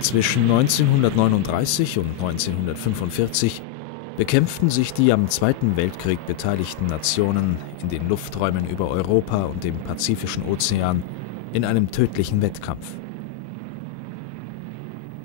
Zwischen 1939 und 1945 bekämpften sich die am Zweiten Weltkrieg beteiligten Nationen in den Lufträumen über Europa und dem Pazifischen Ozean in einem tödlichen Wettkampf.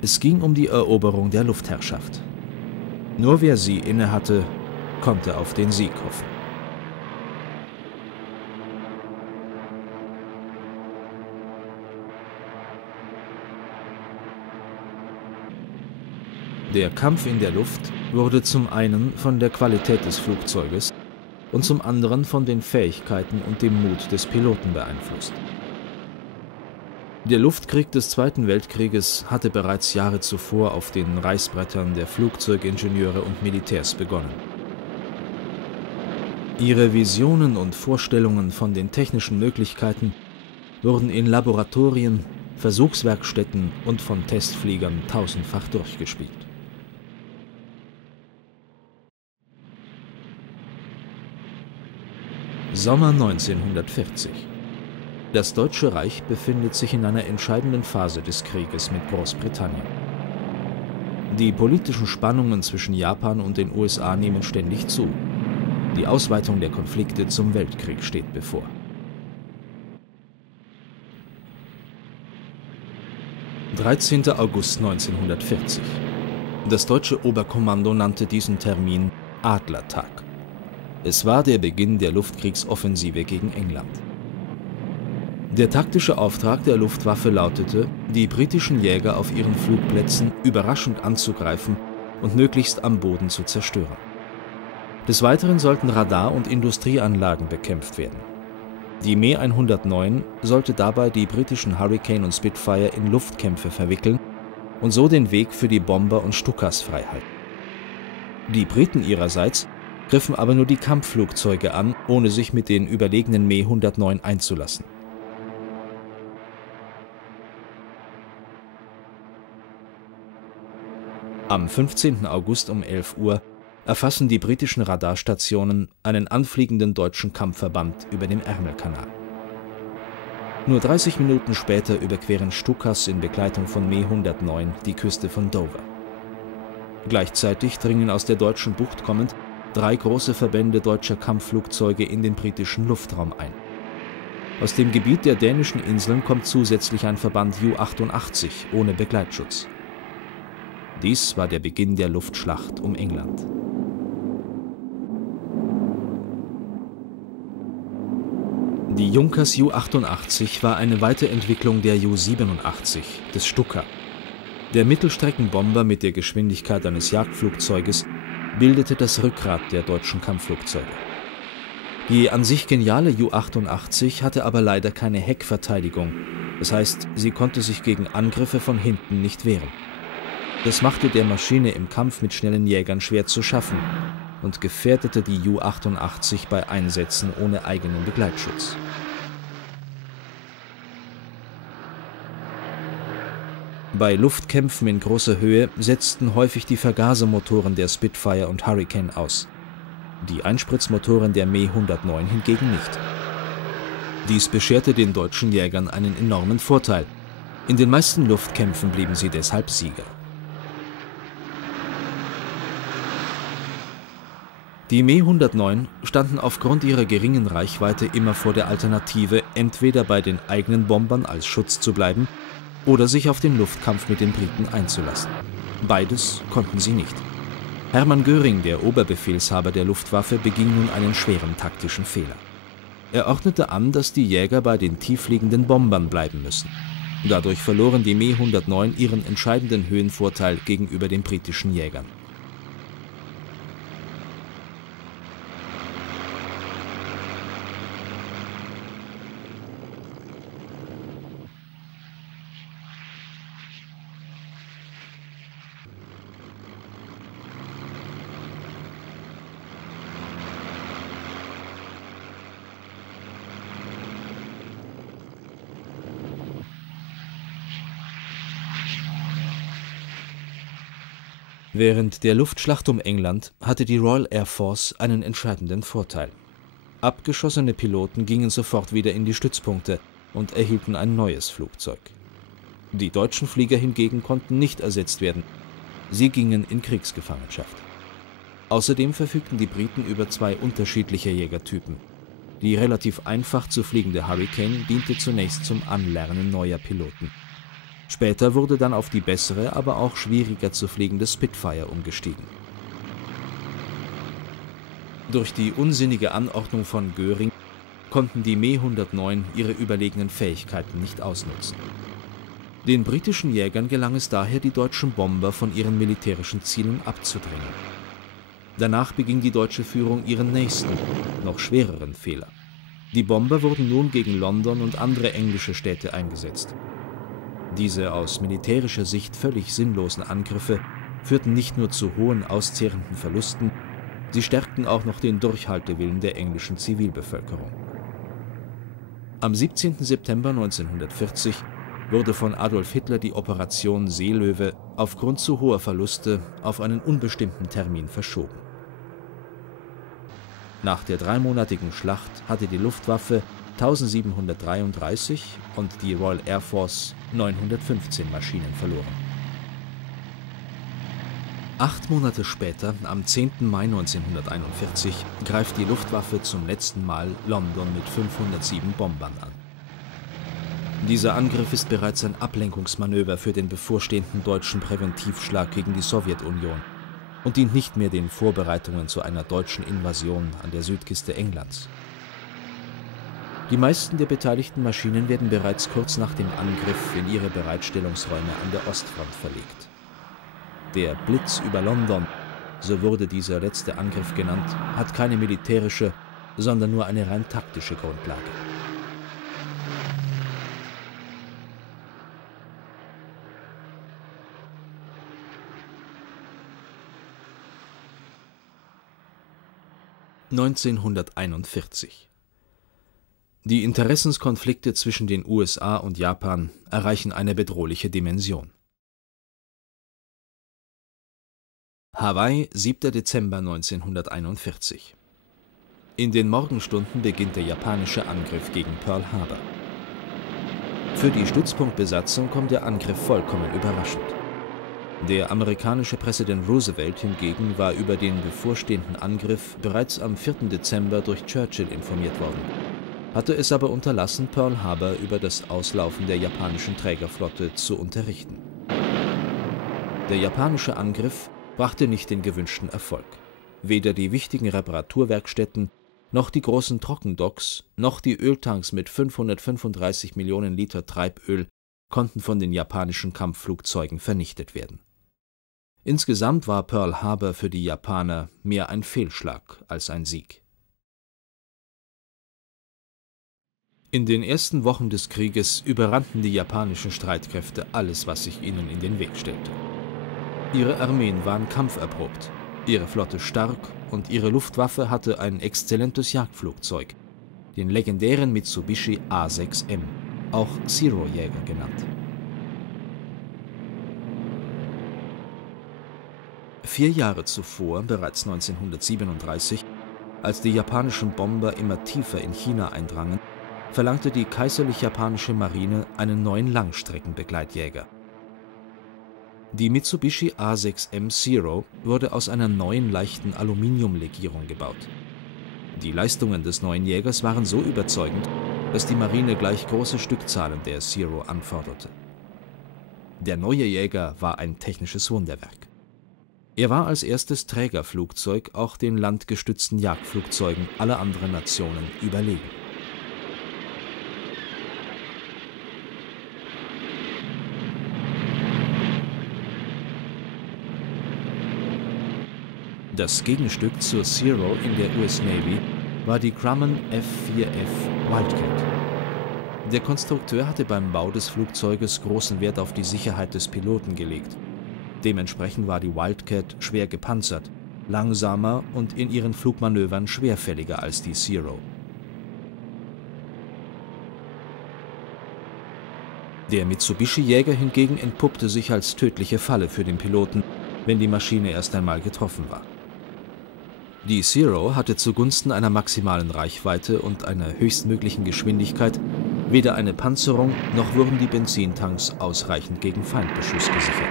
Es ging um die Eroberung der Luftherrschaft. Nur wer sie innehatte, konnte auf den Sieg hoffen. Der Kampf in der Luft wurde zum einen von der Qualität des Flugzeuges und zum anderen von den Fähigkeiten und dem Mut des Piloten beeinflusst. Der Luftkrieg des Zweiten Weltkrieges hatte bereits Jahre zuvor auf den Reißbrettern der Flugzeugingenieure und Militärs begonnen. Ihre Visionen und Vorstellungen von den technischen Möglichkeiten wurden in Laboratorien, Versuchswerkstätten und von Testfliegern tausendfach durchgespielt. Sommer 1940. Das Deutsche Reich befindet sich in einer entscheidenden Phase des Krieges mit Großbritannien. Die politischen Spannungen zwischen Japan und den USA nehmen ständig zu. Die Ausweitung der Konflikte zum Weltkrieg steht bevor. »13. August 1940. Das deutsche Oberkommando nannte diesen Termin Adlertag. Es war der Beginn der Luftkriegsoffensive gegen England. Der taktische Auftrag der Luftwaffe lautete, die britischen Jäger auf ihren Flugplätzen überraschend anzugreifen und möglichst am Boden zu zerstören. Des Weiteren sollten Radar- und Industrieanlagen bekämpft werden. Die Me 109 sollte dabei die britischen Hurricane und Spitfire in Luftkämpfe verwickeln und so den Weg für die Bomber und Stukas freihalten. Die Briten ihrerseits griffen aber nur die Kampfflugzeuge an, ohne sich mit den überlegenen Me 109 einzulassen. Am 15. August um 11 Uhr erfassen die britischen Radarstationen einen anfliegenden deutschen Kampfverband über dem Ärmelkanal. Nur 30 Minuten später überqueren Stukas in Begleitung von Me 109 die Küste von Dover. Gleichzeitig dringen aus der deutschen Bucht kommend 3 große Verbände deutscher Kampfflugzeuge in den britischen Luftraum ein. Aus dem Gebiet der dänischen Inseln kommt zusätzlich ein Verband Ju-88 ohne Begleitschutz. Dies war der Beginn der Luftschlacht um England. Die Junkers Ju-88 war eine Weiterentwicklung der Ju-87, des Stuka. Der Mittelstreckenbomber mit der Geschwindigkeit eines Jagdflugzeuges bildete das Rückgrat der deutschen Kampfflugzeuge. Die an sich geniale Ju-88 hatte aber leider keine Heckverteidigung, das heißt, sie konnte sich gegen Angriffe von hinten nicht wehren. Das machte der Maschine im Kampf mit schnellen Jägern schwer zu schaffen und gefährdete die Ju-88 bei Einsätzen ohne eigenen Begleitschutz. Bei Luftkämpfen in großer Höhe setzten häufig die Vergasermotoren der Spitfire und Hurricane aus. Die Einspritzmotoren der Me 109 hingegen nicht. Dies bescherte den deutschen Jägern einen enormen Vorteil. In den meisten Luftkämpfen blieben sie deshalb Sieger. Die Me 109 standen aufgrund ihrer geringen Reichweite immer vor der Alternative, entweder bei den eigenen Bombern als Schutz zu bleiben oder sich auf den Luftkampf mit den Briten einzulassen. Beides konnten sie nicht. Hermann Göring, der Oberbefehlshaber der Luftwaffe, beging nun einen schweren taktischen Fehler. Er ordnete an, dass die Jäger bei den tiefliegenden Bombern bleiben müssen. Dadurch verloren die Me 109 ihren entscheidenden Höhenvorteil gegenüber den britischen Jägern. Während der Luftschlacht um England hatte die Royal Air Force einen entscheidenden Vorteil. Abgeschossene Piloten gingen sofort wieder in die Stützpunkte und erhielten ein neues Flugzeug. Die deutschen Flieger hingegen konnten nicht ersetzt werden. Sie gingen in Kriegsgefangenschaft. Außerdem verfügten die Briten über zwei unterschiedliche Jägertypen. Die relativ einfach zu fliegende Hurricane diente zunächst zum Anlernen neuer Piloten. Später wurde dann auf die bessere, aber auch schwieriger zu fliegende Spitfire umgestiegen. Durch die unsinnige Anordnung von Göring konnten die Me 109 ihre überlegenen Fähigkeiten nicht ausnutzen. Den britischen Jägern gelang es daher, die deutschen Bomber von ihren militärischen Zielen abzudrängen. Danach beging die deutsche Führung ihren nächsten, noch schwereren Fehler. Die Bomber wurden nun gegen London und andere englische Städte eingesetzt. Diese aus militärischer Sicht völlig sinnlosen Angriffe führten nicht nur zu hohen auszehrenden Verlusten, sie stärkten auch noch den Durchhaltewillen der englischen Zivilbevölkerung. Am 17. September 1940 wurde von Adolf Hitler die Operation Seelöwe aufgrund zu hoher Verluste auf einen unbestimmten Termin verschoben. Nach der dreimonatigen Schlacht hatte die Luftwaffe 1733 und die Royal Air Force 915 Maschinen verloren. 8 Monate später, am 10. Mai 1941, greift die Luftwaffe zum letzten Mal London mit 507 Bombern an. Dieser Angriff ist bereits ein Ablenkungsmanöver für den bevorstehenden deutschen Präventivschlag gegen die Sowjetunion und dient nicht mehr den Vorbereitungen zu einer deutschen Invasion an der Südküste Englands. Die meisten der beteiligten Maschinen werden bereits kurz nach dem Angriff in ihre Bereitstellungsräume an der Ostfront verlegt. Der Blitz über London, so wurde dieser letzte Angriff genannt, hat keine militärische, sondern nur eine rein taktische Grundlage. (1941) Die Interessenskonflikte zwischen den USA und Japan erreichen eine bedrohliche Dimension. Hawaii, 7. Dezember 1941. In den Morgenstunden beginnt der japanische Angriff gegen Pearl Harbor. Für die Stützpunktbesatzung kommt der Angriff vollkommen überraschend. Der amerikanische Präsident Roosevelt hingegen war über den bevorstehenden Angriff bereits am 4. Dezember durch Churchill informiert worden, hatte es aber unterlassen, Pearl Harbor über das Auslaufen der japanischen Trägerflotte zu unterrichten. Der japanische Angriff brachte nicht den gewünschten Erfolg. Weder die wichtigen Reparaturwerkstätten, noch die großen Trockendocks, noch die Öltanks mit 535 Millionen Liter Treiböl konnten von den japanischen Kampfflugzeugen vernichtet werden. Insgesamt war Pearl Harbor für die Japaner mehr ein Fehlschlag als ein Sieg. In den ersten Wochen des Krieges überrannten die japanischen Streitkräfte alles, was sich ihnen in den Weg stellte. Ihre Armeen waren kampferprobt, ihre Flotte stark und ihre Luftwaffe hatte ein exzellentes Jagdflugzeug, den legendären Mitsubishi A6M, auch Zero-Jäger genannt. 4 Jahre zuvor, bereits 1937, als die japanischen Bomber immer tiefer in China eindrangen, verlangte die kaiserlich-japanische Marine einen neuen Langstreckenbegleitjäger. Die Mitsubishi A6M Zero wurde aus einer neuen leichten Aluminiumlegierung gebaut. Die Leistungen des neuen Jägers waren so überzeugend, dass die Marine gleich große Stückzahlen der Zero anforderte. Der neue Jäger war ein technisches Wunderwerk. Er war als erstes Trägerflugzeug auch den landgestützten Jagdflugzeugen aller anderen Nationen überlegen. Das Gegenstück zur Zero in der US Navy war die Grumman F-4F Wildcat. Der Konstrukteur hatte beim Bau des Flugzeuges großen Wert auf die Sicherheit des Piloten gelegt. Dementsprechend war die Wildcat schwer gepanzert, langsamer und in ihren Flugmanövern schwerfälliger als die Zero. Der Mitsubishi-Jäger hingegen entpuppte sich als tödliche Falle für den Piloten, wenn die Maschine erst einmal getroffen war. Die Zero hatte zugunsten einer maximalen Reichweite und einer höchstmöglichen Geschwindigkeit Weder eine Panzerung noch wurden die Benzintanks ausreichend gegen Feindbeschuss gesichert.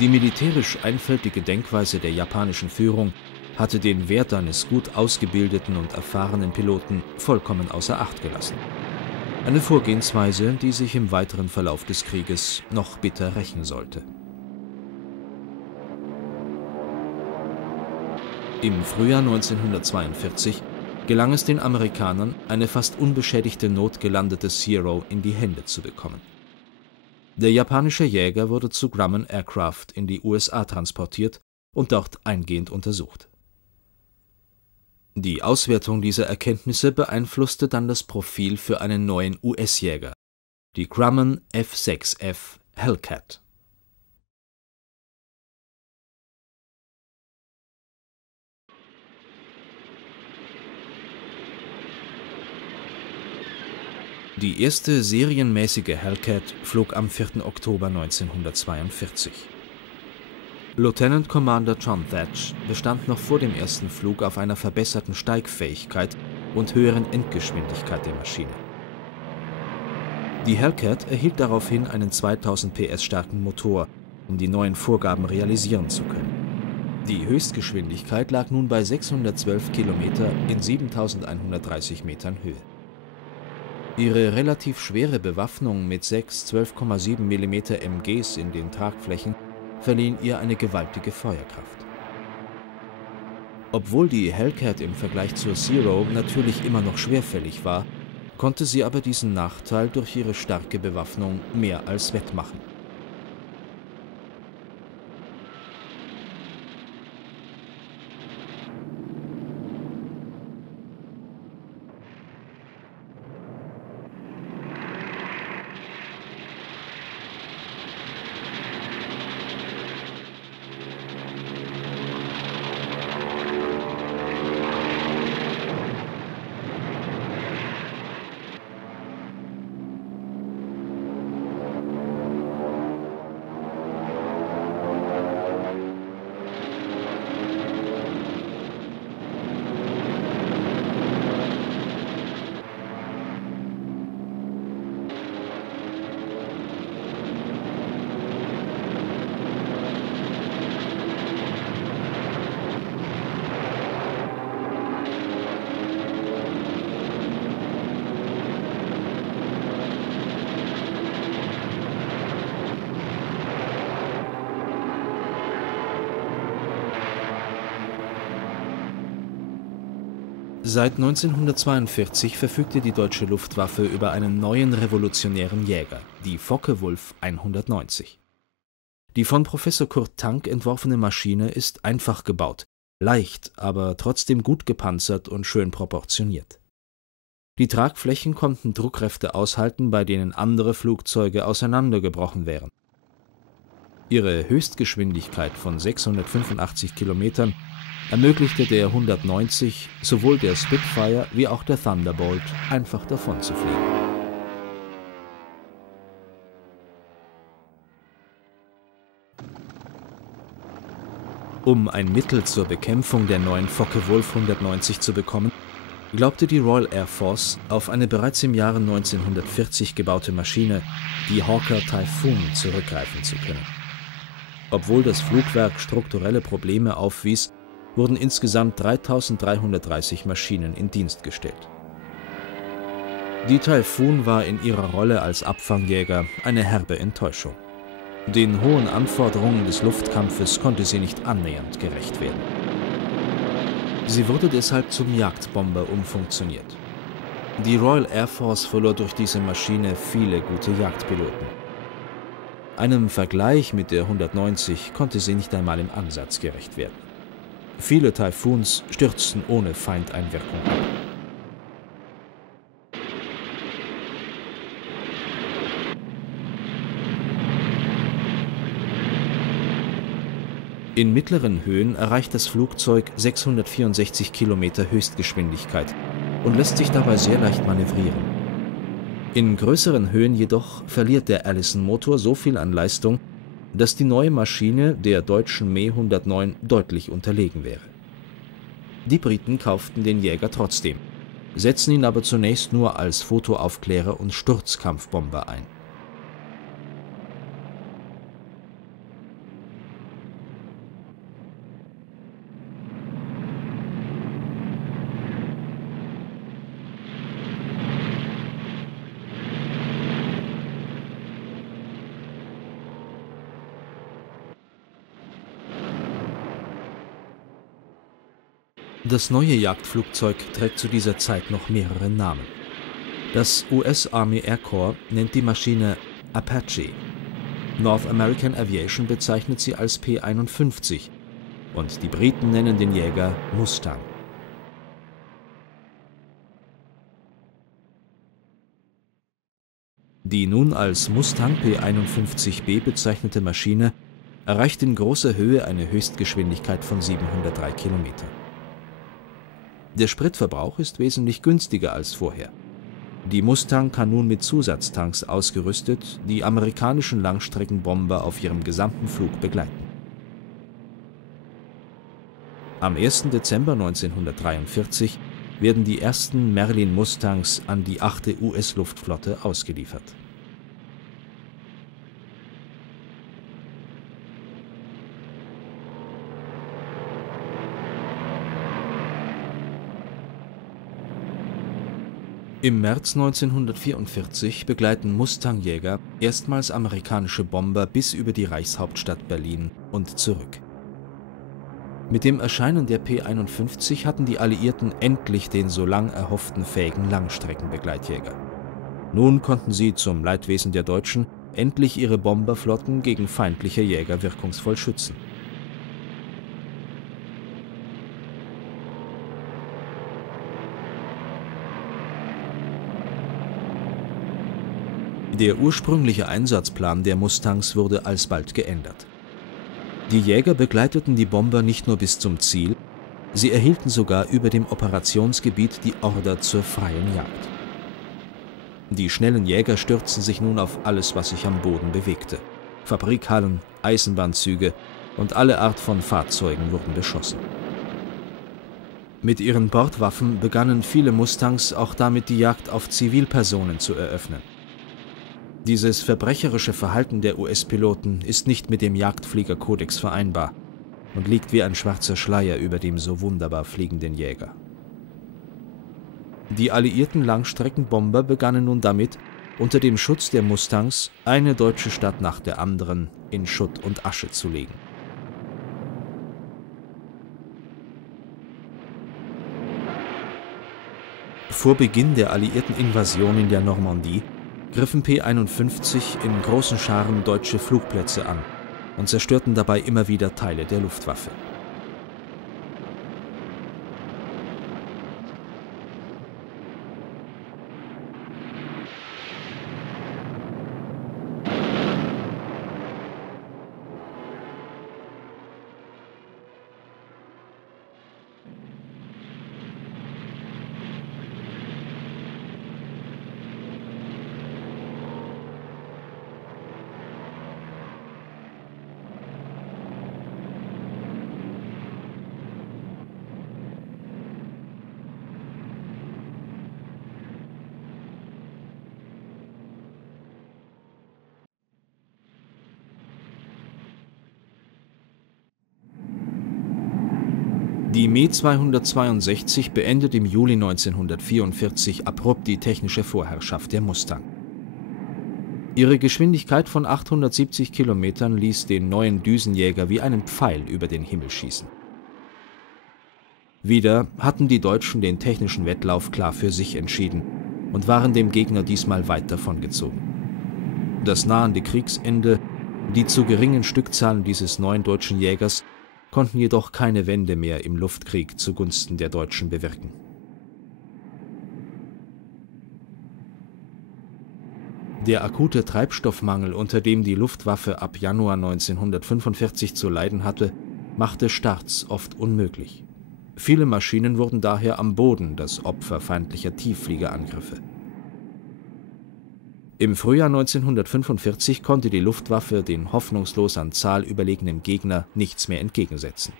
Die militärisch einfältige Denkweise der japanischen Führung hatte den Wert eines gut ausgebildeten und erfahrenen Piloten vollkommen außer Acht gelassen. Eine Vorgehensweise, die sich im weiteren Verlauf des Krieges noch bitter rächen sollte. Im Frühjahr 1942 gelang es den Amerikanern, eine fast unbeschädigte notgelandete Zero in die Hände zu bekommen. Der japanische Jäger wurde zu Grumman Aircraft in die USA transportiert und dort eingehend untersucht. Die Auswertung dieser Erkenntnisse beeinflusste dann das Profil für einen neuen US-Jäger, die Grumman F-6F Hellcat. Die erste serienmäßige Hellcat flog am 4. Oktober 1942. Lieutenant Commander John Thatch bestand noch vor dem ersten Flug auf einer verbesserten Steigfähigkeit und höheren Endgeschwindigkeit der Maschine. Die Hellcat erhielt daraufhin einen 2000 PS starken Motor, um die neuen Vorgaben realisieren zu können. Die Höchstgeschwindigkeit lag nun bei 612 Kilometer in 7130 Metern Höhe. Ihre relativ schwere Bewaffnung mit 6 12,7 mm MGs in den Tragflächen verliehen ihr eine gewaltige Feuerkraft. Obwohl die Hellcat im Vergleich zur Zero natürlich immer noch schwerfällig war, konnte sie aber diesen Nachteil durch ihre starke Bewaffnung mehr als wettmachen. Seit 1942 verfügte die deutsche Luftwaffe über einen neuen revolutionären Jäger, die Focke-Wulf 190. Die von Professor Kurt Tank entworfene Maschine ist einfach gebaut, leicht, aber trotzdem gut gepanzert und schön proportioniert. Die Tragflächen konnten Druckkräfte aushalten, bei denen andere Flugzeuge auseinandergebrochen wären. Ihre Höchstgeschwindigkeit von 685 Kilometern ermöglichte der 190 sowohl der Spitfire wie auch der Thunderbolt einfach davonzufliegen. Um ein Mittel zur Bekämpfung der neuen Focke-Wulf 190 zu bekommen, glaubte die Royal Air Force auf eine bereits im Jahre 1940 gebaute Maschine, die Hawker Typhoon, zurückgreifen zu können. Obwohl das Flugwerk strukturelle Probleme aufwies, wurden insgesamt 3330 Maschinen in Dienst gestellt. Die Typhoon war in ihrer Rolle als Abfangjäger eine herbe Enttäuschung. Den hohen Anforderungen des Luftkampfes konnte sie nicht annähernd gerecht werden. Sie wurde deshalb zum Jagdbomber umfunktioniert. Die Royal Air Force verlor durch diese Maschine viele gute Jagdpiloten. Einem Vergleich mit der 190 konnte sie nicht einmal im Ansatz gerecht werden. Viele Typhoons stürzten ohne Feindeinwirkung ab. In mittleren Höhen erreicht das Flugzeug 664 Kilometer Höchstgeschwindigkeit und lässt sich dabei sehr leicht manövrieren. In größeren Höhen jedoch verliert der Allison-Motor so viel an Leistung, dass die neue Maschine der deutschen Me 109 deutlich unterlegen wäre. Die Briten kauften den Jäger trotzdem, setzen ihn aber zunächst nur als Fotoaufklärer und Sturzkampfbomber ein. Das neue Jagdflugzeug trägt zu dieser Zeit noch mehrere Namen. Das US Army Air Corps nennt die Maschine Apache, North American Aviation bezeichnet sie als P-51 und die Briten nennen den Jäger Mustang. Die nun als Mustang P-51B bezeichnete Maschine erreicht in großer Höhe eine Höchstgeschwindigkeit von 703 Kilometer. Der Spritverbrauch ist wesentlich günstiger als vorher. Die Mustang kann nun mit Zusatztanks ausgerüstet die amerikanischen Langstreckenbomber auf ihrem gesamten Flug begleiten. Am 1. Dezember 1943 werden die ersten Merlin Mustangs an die 8. US-Luftflotte ausgeliefert. Im März 1944 begleiten Mustang-Jäger erstmals amerikanische Bomber bis über die Reichshauptstadt Berlin und zurück. Mit dem Erscheinen der P-51 hatten die Alliierten endlich den so lang erhofften fähigen Langstreckenbegleitjäger. Nun konnten sie zum Leidwesen der Deutschen endlich ihre Bomberflotten gegen feindliche Jäger wirkungsvoll schützen. Der ursprüngliche Einsatzplan der Mustangs wurde alsbald geändert. Die Jäger begleiteten die Bomber nicht nur bis zum Ziel, sie erhielten sogar über dem Operationsgebiet die Order zur freien Jagd. Die schnellen Jäger stürzten sich nun auf alles, was sich am Boden bewegte. Fabrikhallen, Eisenbahnzüge und alle Art von Fahrzeugen wurden beschossen. Mit ihren Bordwaffen begannen viele Mustangs auch damit die Jagd auf Zivilpersonen zu eröffnen. Dieses verbrecherische Verhalten der US-Piloten ist nicht mit dem Jagdfliegerkodex vereinbar und liegt wie ein schwarzer Schleier über dem so wunderbar fliegenden Jäger. Die alliierten Langstreckenbomber begannen nun damit, unter dem Schutz der Mustangs eine deutsche Stadt nach der anderen in Schutt und Asche zu legen. Vor Beginn der alliierten Invasion in der Normandie griffen P-51 in großen Scharen deutsche Flugplätze an und zerstörten dabei immer wieder Teile der Luftwaffe. Die Me-262 beendet im Juli 1944 abrupt die technische Vorherrschaft der Mustang. Ihre Geschwindigkeit von 870 Kilometern ließ den neuen Düsenjäger wie einen Pfeil über den Himmel schießen. Wieder hatten die Deutschen den technischen Wettlauf klar für sich entschieden und waren dem Gegner diesmal weit davongezogen. Das nahende Kriegsende, die zu geringen Stückzahlen dieses neuen deutschen Jägers konnten jedoch keine Wende mehr im Luftkrieg zugunsten der Deutschen bewirken. Der akute Treibstoffmangel, unter dem die Luftwaffe ab Januar 1945 zu leiden hatte, machte Starts oft unmöglich. Viele Maschinen wurden daher am Boden das Opfer feindlicher Tieffliegerangriffe. Im Frühjahr 1945 konnte die Luftwaffe den hoffnungslos an Zahl überlegenen Gegner nichts mehr entgegensetzen.